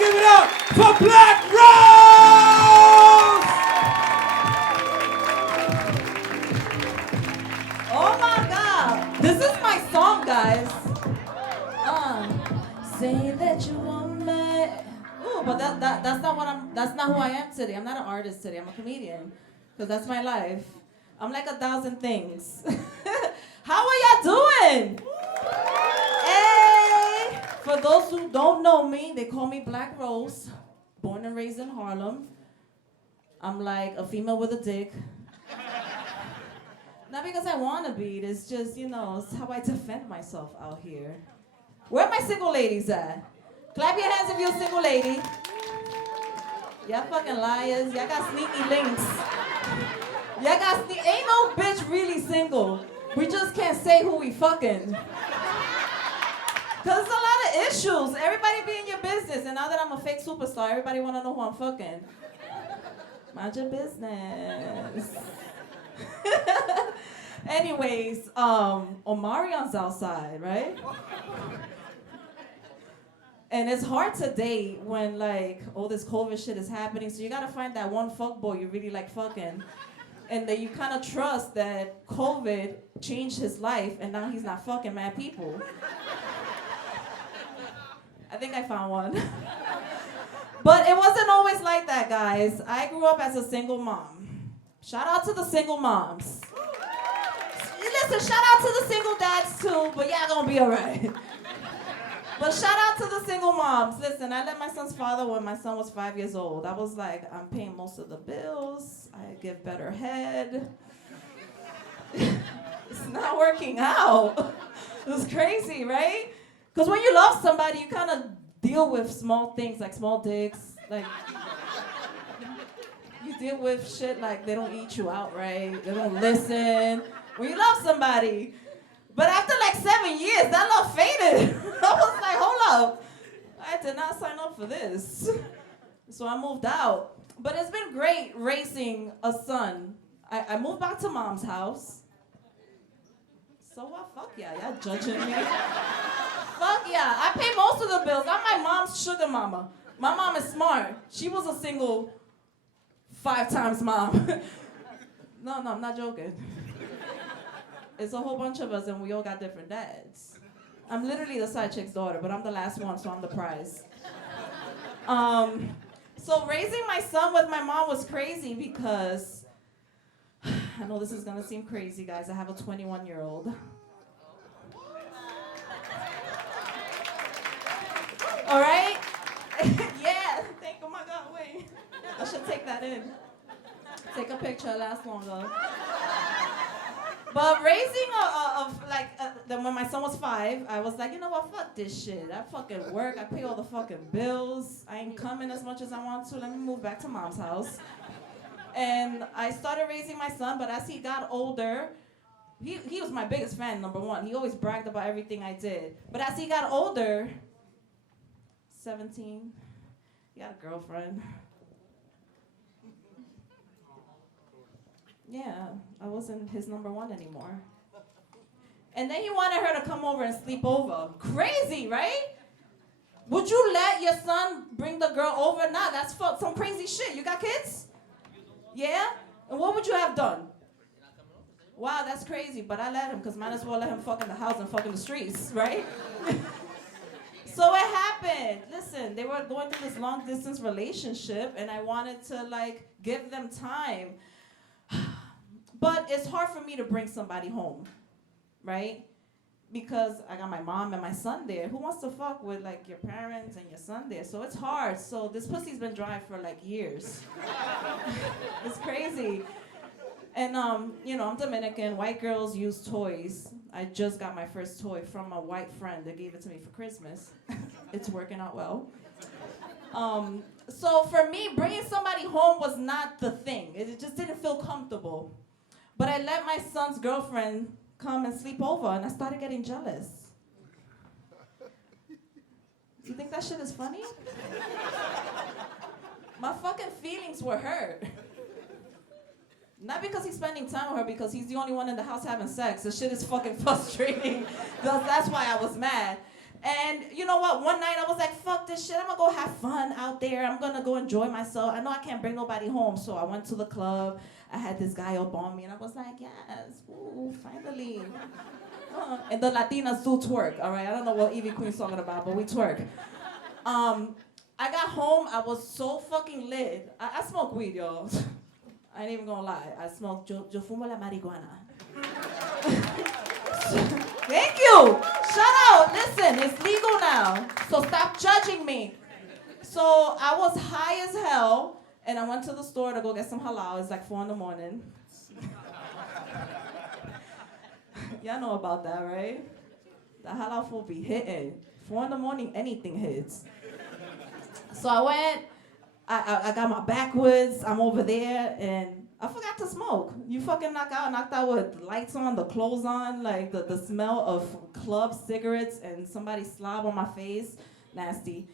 Give it up for Black Rose! Oh my God. This is my song, guys. Say that you want me. Ooh, but that's not who I am today. I'm not an artist today. I'm a comedian. Because that's my life. I'm like 1,000 things. How are y'all doing? Hey! For those who don't know me, they call me Black Rose. Born and raised in Harlem. I'm like a female with a dick. Not because I want to be. It's just, it's how I defend myself out here. Where are my single ladies at? Clap your hands if you're a single lady. Y'all fucking liars. Y'all got sneaky links. Ain't no bitch really single. We just can't say who we fucking. Cause there's a lot of issues. Everybody be in your business. And now that I'm a fake superstar, everybody wanna know who I'm fucking. Mind your business. Anyways, Omarion's outside, right? And it's hard to date when all this COVID shit is happening. So you gotta find that one fuckboy you really like fucking. And that you kind of trust that COVID changed his life and now he's not fucking mad people. I think I found one. But it wasn't always like that, guys. I grew up as a single mom. Shout out to the single moms. Listen, shout out to the single dads too, but y'all gonna be alright. But shout out to the single moms. Listen, I let my son's father when my son was 5 years old. I was like, I'm paying most of the bills. I give better head. It's not working out. It was crazy, right? Because when you love somebody, you kind of deal with small things like small dicks. Like, you deal with shit like they don't eat you out right. They don't listen. When you love somebody. But after 7 years, that love faded. I was like, hold up. I did not sign up for this. So I moved out. But it's been great raising a son. I moved back to mom's house. So what? Fuck yeah, y'all judging me. Fuck yeah, I pay most of the bills. I'm my mom's sugar mama. My mom is smart. She was a single 5 times mom. No, I'm not joking. It's a whole bunch of us and we all got different dads. I'm literally the side chick's daughter, but I'm the last one, so I'm the prize. So raising my son with my mom was crazy because, I know this is gonna seem crazy, guys. I have a 21-year-old. All right? Yeah, oh my God, wait. I should take that in. Take a picture, lasts longer. But raising when my son was 5, I was like, you know what, fuck this shit. I fucking work, I pay all the fucking bills. I ain't coming as much as I want to. Let me move back to mom's house. And I started raising my son, but as he got older, he was my biggest fan, number one. He always bragged about everything I did. But as he got older, 17, he had a girlfriend. Yeah, I wasn't his number one anymore. And then he wanted her to come over and sleep over. Crazy, right? Would you let your son bring the girl over? Nah, that's some crazy shit. You got kids? Yeah? And what would you have done? Wow, that's crazy, but I let him, because might as well let him fuck in the house and fuck in the streets, right? So it happened. Listen, they were going through this long distance relationship, and I wanted to give them time. But it's hard for me to bring somebody home, right? Because I got my mom and my son there. Who wants to fuck with your parents and your son there? So it's hard. So this pussy's been dry for years. It's crazy. And I'm Dominican. White girls use toys. I just got my first toy from a white friend that gave it to me for Christmas. It's working out well. So for me, bringing somebody home was not the thing. It just didn't feel comfortable. But I let my son's girlfriend come and sleep over, and I started getting jealous. You think that shit is funny? My fucking feelings were hurt. Not because he's spending time with her, because he's the only one in the house having sex. This shit is fucking frustrating. That's why I was mad. And you know what? One night I was like, fuck this shit. I'm gonna go have fun out there. I'm gonna go enjoy myself. I know I can't bring nobody home. So I went to the club. I had this guy up on me and I was like, yes, ooh, finally. And the Latinas do twerk, all right? I don't know what Evie Queen's talking about, but we twerk. I got home, I was so fucking lit. I smoke weed, y'all. I ain't even gonna lie. I smoke, yo fumo la marihuana. Thank you. Shut out. Listen, it's legal now. So stop judging me. So I was high as hell, and I went to the store to go get some halal. It's like 4 a.m. Y'all know about that, right? The halal food be hitting. 4 a.m, anything hits. So I went, I got my backwoods, I'm over there, and I forgot to smoke. You fucking knocked out with lights on, the clothes on, like the smell of club cigarettes and somebody slob on my face. Nasty.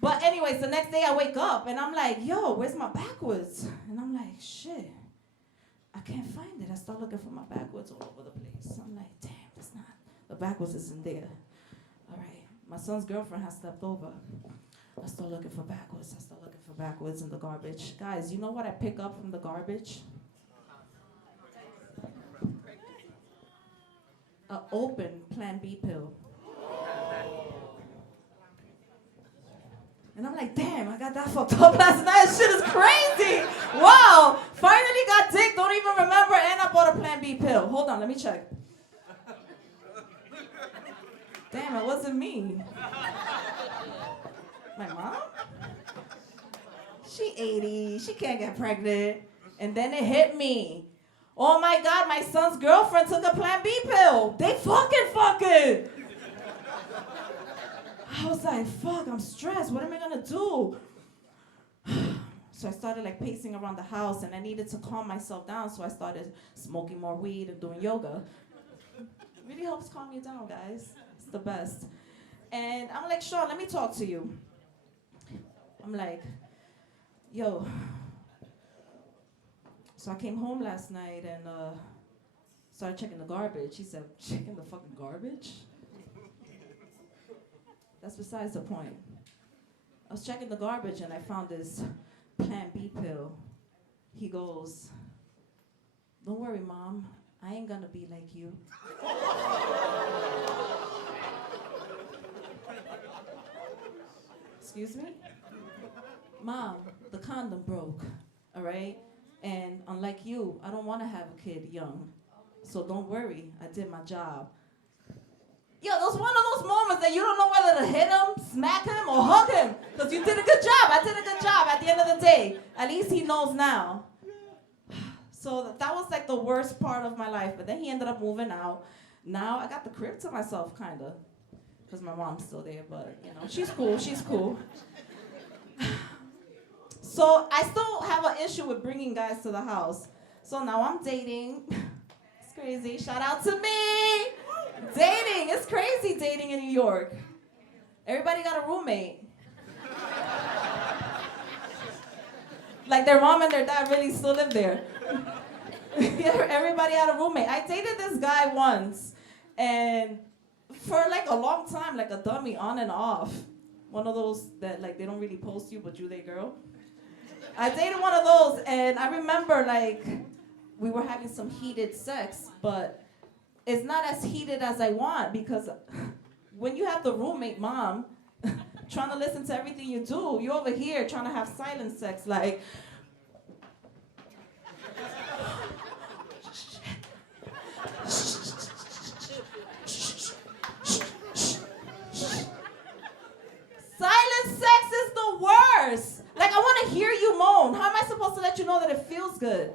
But anyways, the next day I wake up and I'm like, yo, where's my backwoods? And I'm like, shit, I can't find it. I start looking for my backwoods all over the place. I'm like, damn, that's not, the backwoods isn't there. All right, my son's girlfriend has slept over. I start looking for backwoods. I start looking for backwoods in the garbage. Guys, you know what I pick up from the garbage? An open Plan B pill. And I'm like, damn, I got that fucked up last night. Shit is crazy. Wow. Finally got dick. Don't even remember. And I bought a Plan B pill. Hold on, let me check. Damn, it wasn't me. My mom? She 80. She can't get pregnant. And then it hit me. Oh my God, my son's girlfriend took a Plan B pill. They fucking. I was like, fuck, I'm stressed. What am I gonna do? So I started like pacing around the house and I needed to calm myself down. So I started smoking more weed and doing yoga. It really helps calm you down, guys. It's the best. And I'm like, Sean, let me talk to you. I'm like, yo. So I came home last night and started checking the garbage. He said, checking the fucking garbage? That's besides the point. I was checking the garbage and I found this Plan B pill. He goes, don't worry, Mom. I ain't gonna be like you. Excuse me? Mom, the condom broke, all right? And unlike you, I don't want to have a kid young. So don't worry, I did my job. Yo, that's one of those moments that you don't know whether to hit him, smack him, or hug him. Because you did a good job. I did a good job at the end of the day. At least he knows now. So that was like the worst part of my life. But then he ended up moving out. Now I got the crib to myself, kind of. Because my mom's still there, but, you know, she's cool. She's cool. So I still have an issue with bringing guys to the house. So now I'm dating. It's crazy. Shout out to me. Dating. It's crazy dating in New York. Everybody got a roommate. Like their mom and their dad really still live there. Everybody had a roommate. I dated this guy once. And for like a long time, like a dummy, on and off. One of those that like they don't really post you, but you they girl. I dated one of those, and I remember like we were having some heated sex, but it's not as heated as I want because when you have the roommate mom trying to listen to everything you do, you're over here trying to have silent sex, like. Silent sex is the worst. Like, I want to hear you moan. How am I supposed to let you know that it feels good?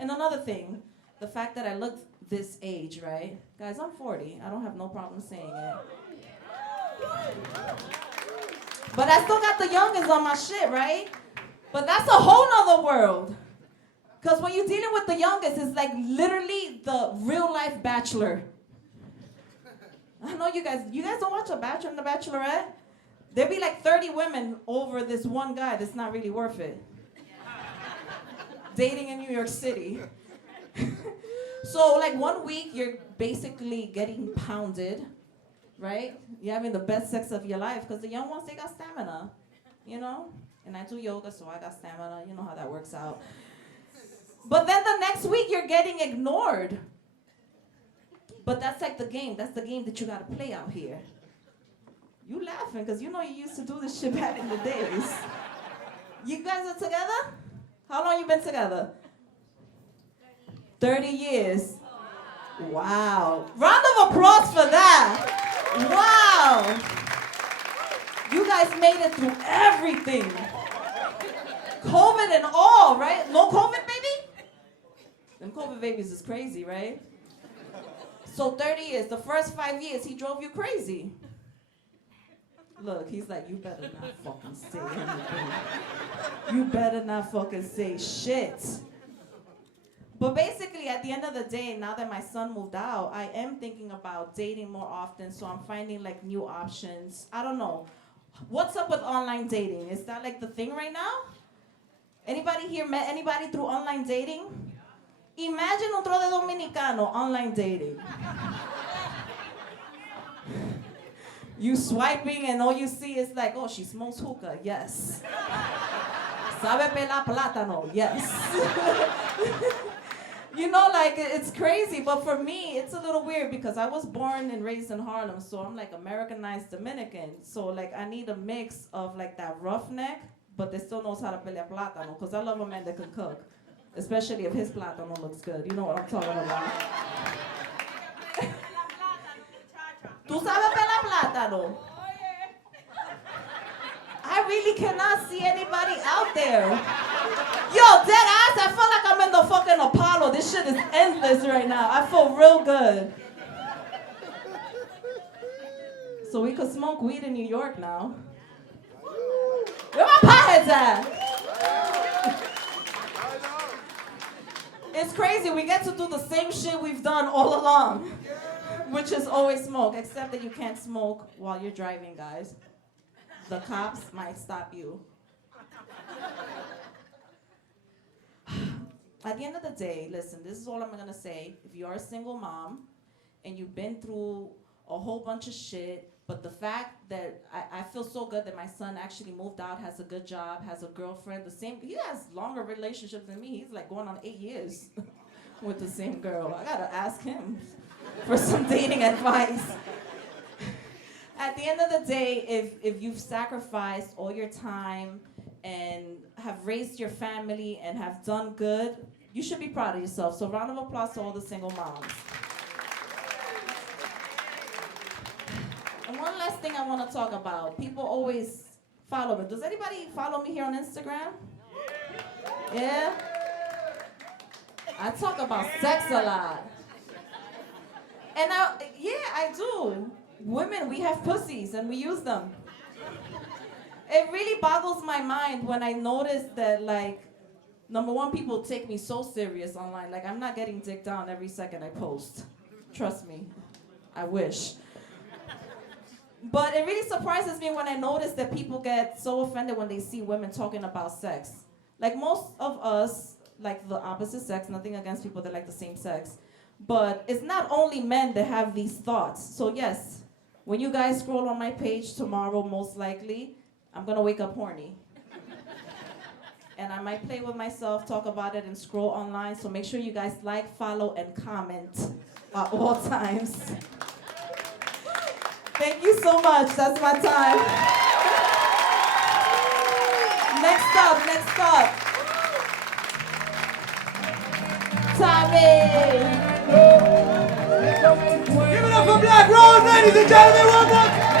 And another thing, the fact that I look this age, right? Guys, I'm 40. I don't have no problem saying it. But I still got the youngest on my shit, right? But that's a whole nother world. Because when you're dealing with the youngest, it's like literally the real life Bachelor. I know you guys don't watch The Bachelor and The Bachelorette? There be like 30 women over this one guy that's not really worth it. Dating in New York City. So like 1 week, you're basically getting pounded. right? You're having the best sex of your life because the young ones, they got stamina, you know? And I do yoga, so I got stamina. You know how that works out. But then the next week, you're getting ignored. But that's like the game. That's the game that you got to play out here. You laughing because you know you used to do this shit back in the days. You guys are together? How long you been together? 30 years. Wow. Round of applause for that. Wow. You guys made it through everything. COVID and all, right? No COVID, baby? Them COVID babies is crazy, right? So 30 years, the first 5 years, he drove you crazy. Look, he's like, you better not fucking say anything. You better not fucking say shit. But basically, at the end of the day, now that my son moved out, I am thinking about dating more often, so I'm finding like new options. I don't know. What's up with online dating? Is that like the thing right now? Anybody here met anybody through online dating? Imagine otro de dominicano online dating. You swiping and all you see is like, oh, she smokes hookah, yes. Sabe pelar plátano, yes. You know, like, it's crazy, but for me, it's a little weird because I was born and raised in Harlem, so I'm like Americanized Dominican. So like, I need a mix of like that roughneck, but they still knows how to pelar plátano, because I love a man that can cook, especially if his plátano looks good. You know what I'm talking about. ¿Tú sabes pelar plátano? I really cannot see anybody out there. Yo, dead ass, I feel like I'm in the fucking Apollo. This shit is endless right now. I feel real good. So we could smoke weed in New York now. Where my potheads at? It's crazy. We get to do the same shit we've done all along, which is always smoke, except that you can't smoke while you're driving, guys. The cops might stop you. At the end of the day, listen, this is all I'm gonna say. If you're a single mom and you've been through a whole bunch of shit, but the fact that I feel so good that my son actually moved out, has a good job, has a girlfriend, he has longer relationships than me. He's like going on 8 years with the same girl. I gotta ask him for some dating advice. At the end of the day, if you've sacrificed all your time and have raised your family and have done good, you should be proud of yourself. So round of applause to all the single moms. And one last thing I want to talk about. People always follow me. Does anybody follow me here on Instagram? Yeah? I talk about sex a lot. And I do. Women, we have pussies and we use them. It really boggles my mind when I notice that, like, number one, people take me so serious online. Like, I'm not getting dick down every second I post. Trust me. I wish. But it really surprises me when I notice that people get so offended when they see women talking about sex. Like, most of us like the opposite sex, nothing against people that like the same sex. But it's not only men that have these thoughts. So yes, when you guys scroll on my page tomorrow, most likely, I'm gonna wake up horny. And I might play with myself, talk about it, and scroll online. So make sure you guys like, follow, and comment at all times. Thank you so much. That's my time. Next up. Tommy. Give it up for Black Rose, ladies and gentlemen, one more time.